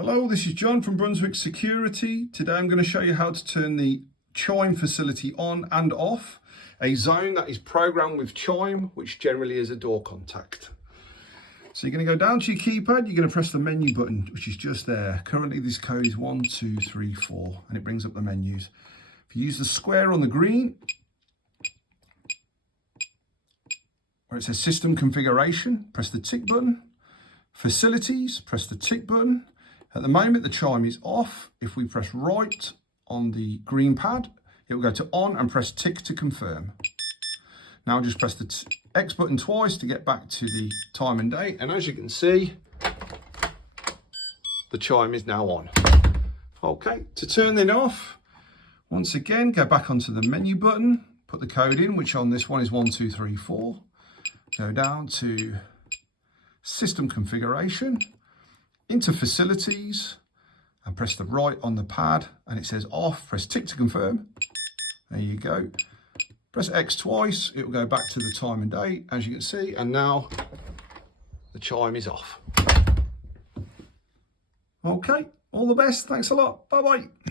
Hello, this is John from Brunswick Security. Today I'm going to show you how to turn the chime facility on and off, a zone that is programmed with chime, which generally is a door contact. So you're going to go down to your keypad, you're going to press the menu button, which is just there. Currently this code is 1, 2, 3, 4, and it brings up the menus. If you use the square on the green, where it says System Configuration, press the tick button. Facilities, press the tick button. At the moment, the chime is off. If we press right on the green pad, it will go to on and press tick to confirm. Now just press the X button twice to get back to the time and date. And as you can see, the chime is now on. Okay, to turn it off, once again, go back onto the menu button, put the code in, which on this one is 1, 2, 3, 4. Go down to System Configuration, into Facilities, and press the right on the pad, and it says off. Press tick to confirm. There you go. Press X twice, it will go back to the time and date, as you can see, and now the chime is off. Okay, all the best. Thanks a lot. Bye-bye.